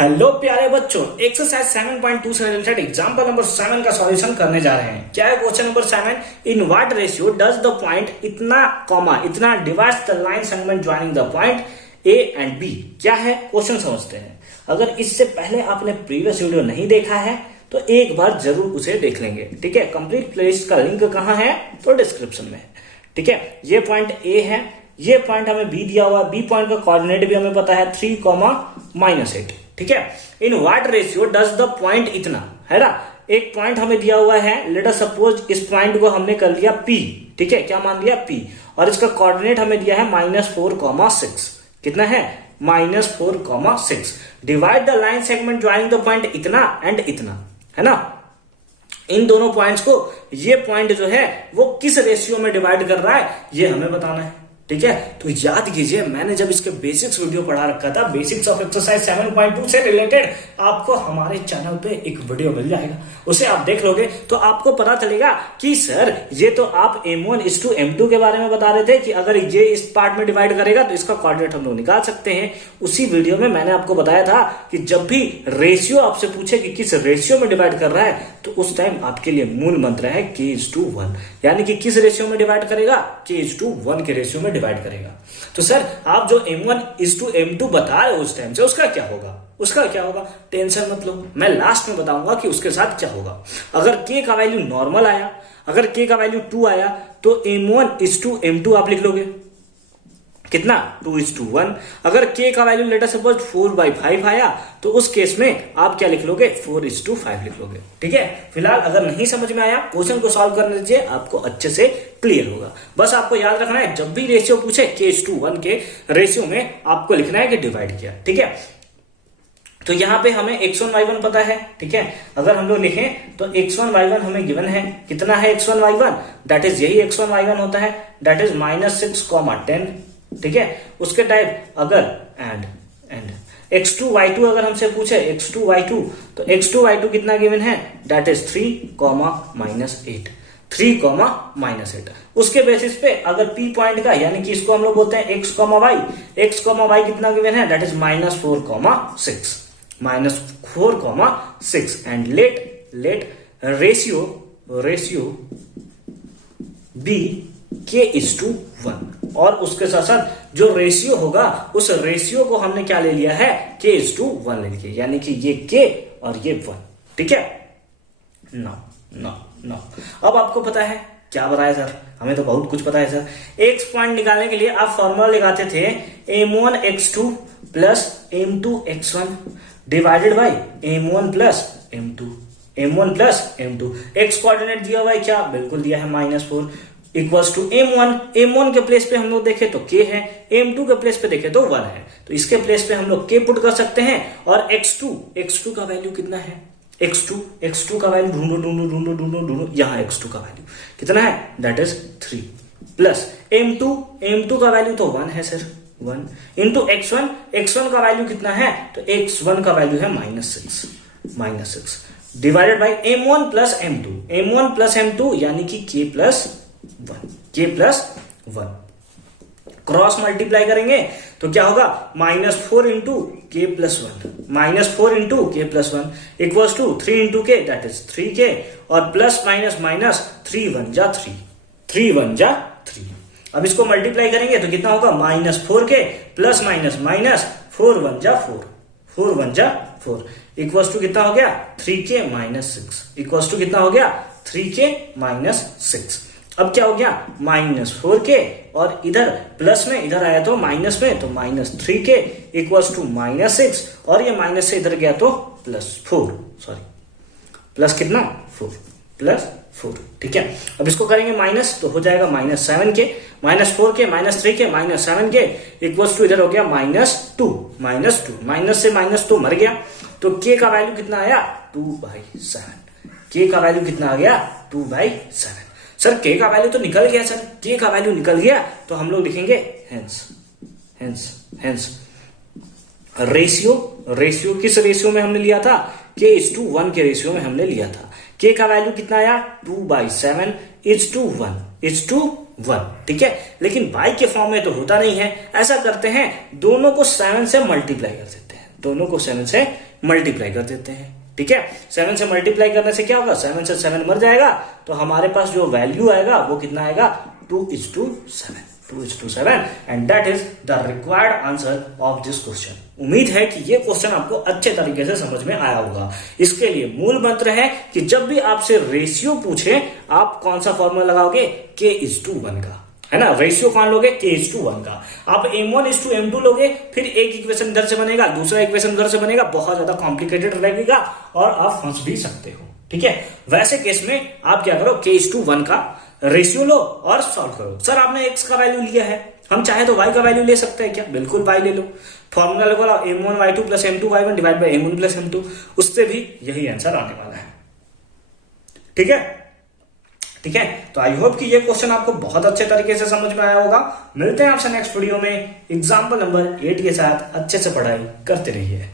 Hello प्यारे बच्चों, exercise 7.2 से रिलेटेड एग्जांपल नंबर 7 का सॉल्यूशन करने जा रहे हैं। क्या है question number 7? In what ratio does the point इतना कॉमा इतना divides the line segment joining the point A and B. क्या है क्वेश्चन समझते हैं। अगर इससे पहले आपने प्रीवियस वीडियो नहीं देखा है तो एक बार जरूर उसे देख लेंगे। ठीक है, कंप्लीट प्लेलिस्ट का लिंक कहाँ है तो डिस्क्रिप्शन में है। ठीक है, ये पॉइंट ए है, ये पॉइंट हमें बी दिया हुआ है, बी पॉइंट का कोऑर्डिनेट भी हमें पता है 3,-8। ठीक है, इन what ratio does the point इतना है ना। एक पॉइंट हमें दिया हुआ है, लेट अस सपोज इस पॉइंट को हमने कर लिया P। ठीक है, क्या मान लिया P, और इसका कोऑर्डिनेट हमें दिया है -4,6। कितना है? -4,6। Divide the line segment joining the point इतना एंड इतना, है ना। इन दोनों पॉइंट्स को ये पॉइंट जो है वो किस रेशियो में डिवाइड कर रहा है ये हमें बताना है। ठीक है, तो याद कीजिए, मैंने जब इसके बेसिक्स वीडियो पढ़ा रखा था, बेसिक्स ऑफ एक्सरसाइज 7.2 से रिलेटेड, आपको हमारे चैनल पे एक वीडियो मिल जाएगा, उसे आप देख लोगे तो आपको पता चलेगा कि सर ये तो आप M1:M2 के बारे में बता रहे थे कि अगर ये इस पार्ट में डिवाइड करेगा तो इसका कोऑर्डिनेट हम लोग निकाल सकते हैं। उसी वीडियो में मैंने आपको बताया था कि जब भी रेशियो आपसे पूछे कि किस रेशियो में डिवाइड कर रहा है तो उस टाइम आपके लिए मूल मंत्र है K:1, यानी कि किस रेशियो में डिवाइड करेगा, K:1 के रेशियो में डिवाइड करेगा। तो सर आप जो M1:M2 बता रहे हो उस टाइम से, उसका क्या होगा? उसका क्या होगा? टेंशन मत लो, मैं लास्ट में बताऊंगा कि उसके साथ क्या होगा। अगर K का वैल्यू नॉर्मल आया, अगर K का वैल्यू 2 आया तो M1:M2 आप लिख लोगे कितना, 2:1। अगर K का वैल्यू लेट अस सपोज 4/5 आया तो उस केस में आप क्या लिख लोगे, 4:5 लिख लोगे। ठीक है, फिलहाल अगर नहीं समझ में आया क्वेश्चन को सॉल्व करने दीजिए, आपको अच्छे से क्लियर होगा। बस आपको याद रखना है, जब भी रेशियो पूछे K:1 के रेशियो में आपको लिखना है कि डिवाइड किया। ठीक है, तो यहां पे हमें x1 y1 पता है। ठीक है, अगर हम लोग लिखें तो x1 y1 हमें गिवन है। कितना है x1 y1? दैट इज यही x1 y1 होता है, दैट इज -6,10। ठीक है, उसके टाइप अगर एंड x2 y2 अगर हमसे पूछे x2 y2 तो x2 y2 कितना गिवन है, दैट इज 3,-8। 3,-8 उसके बेसिस पे अगर P पॉइंट का, यानी कि इसको हम लोग बोलते हैं x, y कितना गिवन है, that is -4,6। -4,6 and let ratio be K:1, और उसके साथ साथ जो रेशियो होगा उस रेशियो को हमने क्या ले लिया है, K:1 ले लिया, यानी कि ये K और ये 1। ठीक है, नो अब आपको पता है क्या बताया सर, हमें तो बहुत कुछ पता है सर। एक्स पॉइंट निकालने के लिए आप फॉर्मूला लगाते थे M1x2 plus M2x1 divided by M1 plus M2। X coordinate दिया हुआ है क्या, बिल्कुल दिया है -4, इक्वल्स टू M1 के प्लेस पे हम लोग देखे तो K है, M2 के प्लेस पे देखे तो 1 है, तो इसके प्लेस पे हम लोग K पुट कर सकते हैं। और x2 का वैल्यू कितना है, x2 का वैल्यू ढूंढो, यहां x2 का वैल्यू कितना है, दैट इज 3 प्लस M2 का वैल्यू तो 1 है सर, 1 इंटू x1 का वैल्यू कितना है, तो x1 का वैल्यू है -6 divided by M1 plus M2 यानी कि K+1 क्रॉस मल्टीप्लाई करेंगे तो क्या होगा, -4 into K+1 equals to 3 into K, that is 3K, और प्लस माइनस 3 1 जा 3। अब इसको मल्टीप्लाई करेंगे तो कितना होगा, -4K प्लस माइनस 4 1 जा 4 इक्वल्स टू कितना हो गया, 3K -6 इक्वल्स टू कितना हो गया, 3K -6। अब क्या हो गया, -4K और इधर प्लस में, इधर आया तो माइनस में, तो -3K इक्वल्स टू -6, और ये माइनस से इधर गया तो +4, प्लस कितना, 4। ठीक है, अब इसको करेंगे माइनस तो हो जाएगा -7K, -4K -3K -7K equals to इधर हो गया -2, माइनस से माइनस तो मर गया, तो K का वैल्यू कितना आया, 2/7। K का वैल्यू कितना आ गया, 2/7। सर K का वैल्यू तो निकल गया, सर K का वैल्यू निकल गया तो हम लोग लिखेंगे हेंस रेशियो किस रेशियो में हमने लिया था, K:1 के रेशियो में हमने लिया था। K का वैल्यू कितना आया, 2/7 इज टू 1। ठीक है, लेकिन बाई के फॉर्म में तो होता नहीं है, ऐसा करते हैं दोनों को 7 से मल्टीप्लाई कर देते हैं, दोनों को 7 से मल्टीप्लाई कर देते हैं। ठीक है, 7 से मल्टीप्लाई करने से क्या होगा, 7 से 7 मर जाएगा, तो हमारे पास जो वैल्यू आएगा वो कितना आएगा, 2:7, 2:7, and that is the required answer of this question. उम्मीद है कि ये क्वेश्चन आपको अच्छे तरीके से समझ में आया होगा। इसके लिए मूल मंत्र है कि जब भी आपसे रेशियो पूछे आप कौन सा फॉर्मूला लगाओगे, k:1 का, है ना। रेशियो कौन लोगे, k:1 का। आप m1:m2 लोगे, फिर एक इक्वेशन इधर से बनेगा, दूसरा इक्वेशन उधर से बनेगा, बहुत ज्यादा कॉम्प्लिकेटेड लगेगा और आप फंस भी सकते हो। ठीक है, वैसे केस में आप क्या करो, k:1 का रेशियो लो और सॉल्व करो। सर आपने x का वैल्यू लिया है, हम चाहे तो y का वैल्यू ले सकते हैं क्या, बिल्कुल y ले लो। फॉर्मूला लगा m1y2 + m2y1 divide by m1 + m2, उससे भी यही आंसर आने वाला है। ठीक है, ठीक है, तो आई होप कि ये क्वेश्चन आपको बहुत अच्छे तरीके से समझ में आया होगा। मिलते हैं आपसे नेक्स्ट वीडियो में एग्जाम्पल नंबर 8 के साथ। अच्छे से पढ़ाई करते रहिए।